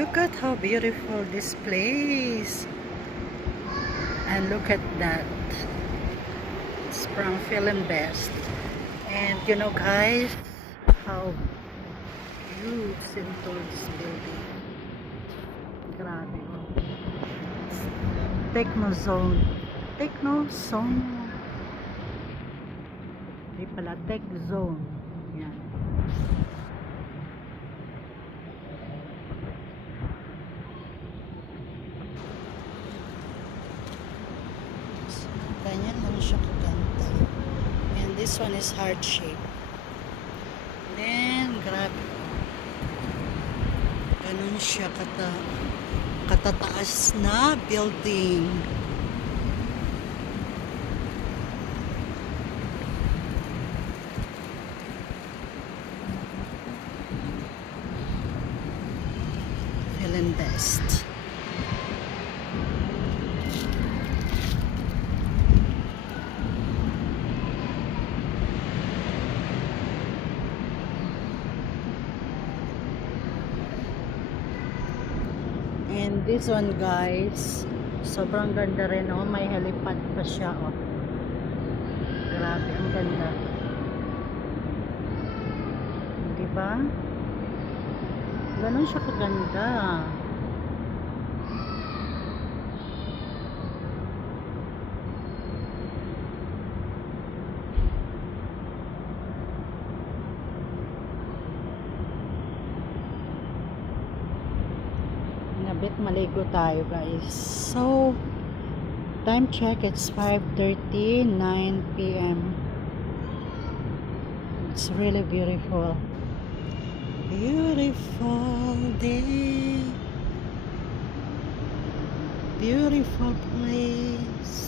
Look at how beautiful this place. And look at that. It's from Philinvest. And you know guys, how beautiful this building. Grabe. Technozone. Technozone. Hindi pala, Tech Zone. Yan. Ganyan lang siya kaganda. And this one is heart shape. Then, grabe. Ganun siya katataas na building. Philinvest. And this one guys, sobrang ganda rin oh, may helipad pa siya oh. Grabe, ang ganda. Di ba? Ganun siya kaganda. Nabit maligo tayo guys. So time check, it's 5:39 p.m. It's really beautiful. Beautiful day. Beautiful place.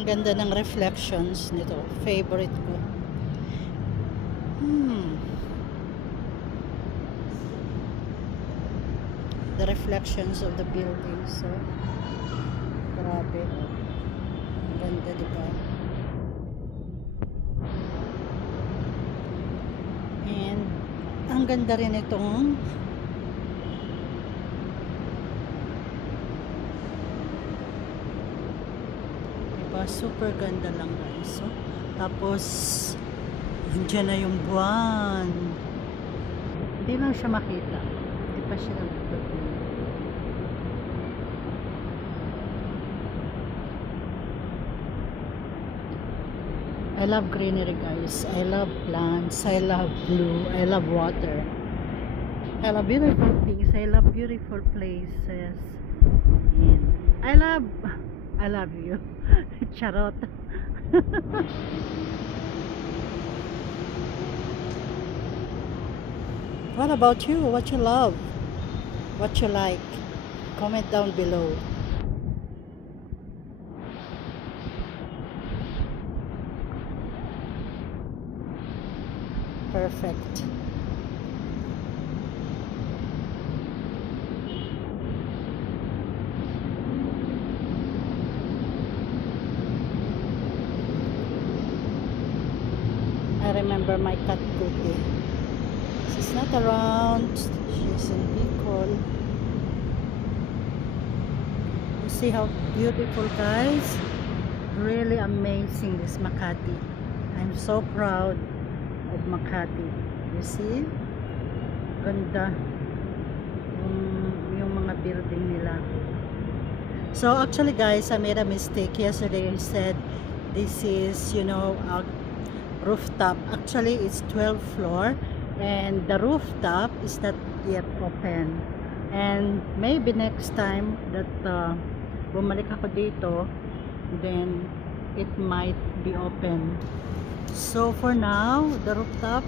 Ang ganda ng reflections nito. Favorite ko. The reflections of the building. So, grabe. Ang ganda, diba? And, ang ganda rin itong super ganda lang guys. So, tapos nandiyan na yung buwan. Hindi lang siya makita. Hindi pa siya I love greenery guys. I love plants. I love blue. I love water. I love beautiful things. I love beautiful places. And I love you. Charot. What about you? What you love? What you like? Comment down below. Perfect. I remember my cat Cookie. She's not around. She's in Bicol. You see how beautiful guys? Really amazing this Makati. I'm so proud of Makati. You see? Ganda. Yung mga building nila. So actually guys, I made a mistake. Yesterday I said this is, you know, a rooftop. Actually it's 12th floor and the rooftop is not yet open, and maybe next time that bumalik ako dito, then it might be open. So for now the rooftop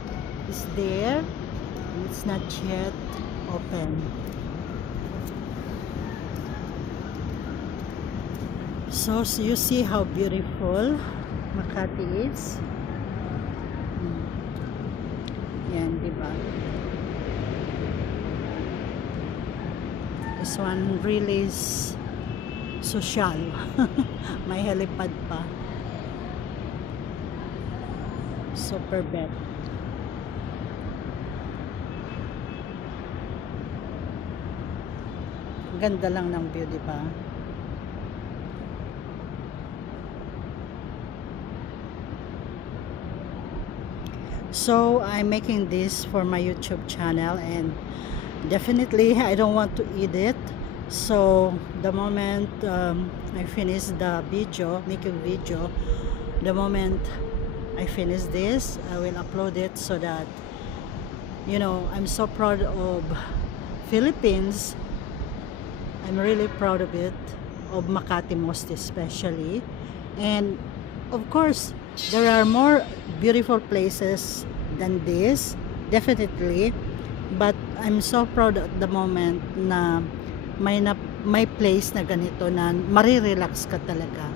is there and it's not yet open. So you see how beautiful Makati is. Hmm. Yan, di ba? This one really is social. May helipad pa. Super bed. Ganda lang ng view, di ba? So, I'm making this for my YouTube channel, and definitely I don't want to eat it. So, the moment I finish the video, making video, the moment I finish this, I will upload it so that, you know, I'm so proud of Philippines. I'm really proud of it, of Makati most especially. And of course, there are more beautiful places than this, definitely. But I'm so proud at the moment na may place na ganito na marirelax ka talaga.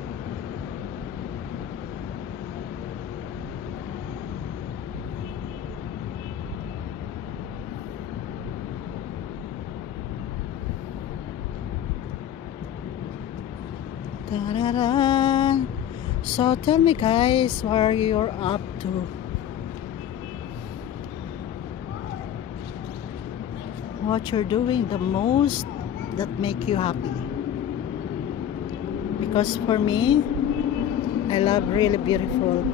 Tarara. So tell me guys, what you're up to? What you're doing the most that make you happy? Because for me, I love really beautiful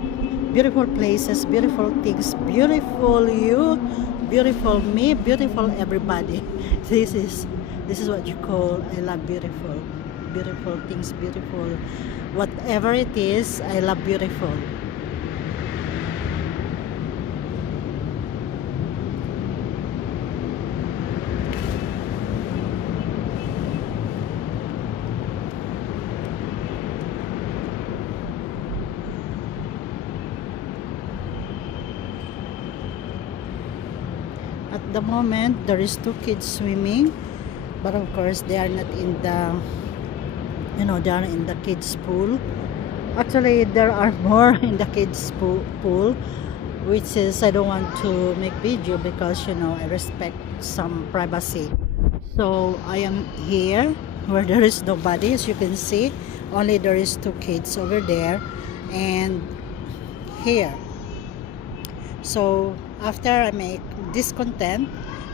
places, beautiful things, beautiful you, beautiful me, beautiful everybody. This is what you call I love beautiful. Beautiful things, beautiful whatever it is, I love beautiful. At the moment there is two kids swimming, but of course they are not in the, you know, they are in the kids pool. Actually there are more in the kids pool, which is I don't want to make video because, you know, I respect some privacy. So I am here where there is nobody, as you can see. Only there is two kids over there and here. So after I make this content,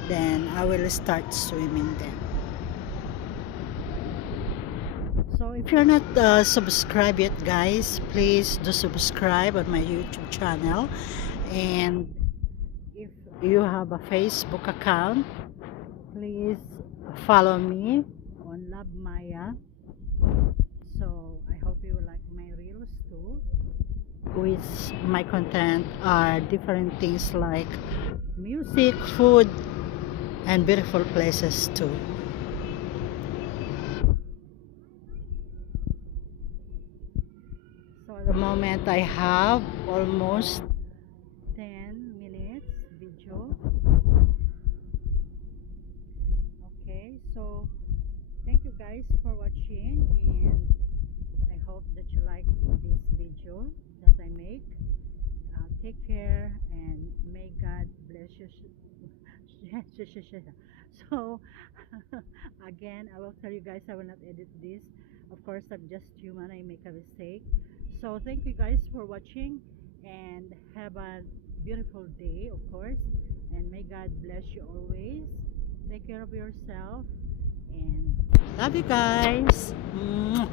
then I will start swimming then. So if you're not subscribed yet guys, please do subscribe on my YouTube channel. And if you have a Facebook account, please follow me on Love Maya. So I hope you like my reels too, which my content are different things like music, food, and beautiful places too. So at the moment I have almost 10 minutes video. Okay, so thank you guys for watching, and I hope that you like this video that I make. Take care and may God bless you. So again, I will tell you guys I will not edit this. Of course, I'm just human, I make a mistake. So thank you guys for watching, and have a beautiful day, of course, and may God bless you always. Take care of yourself and love you guys. Mwah.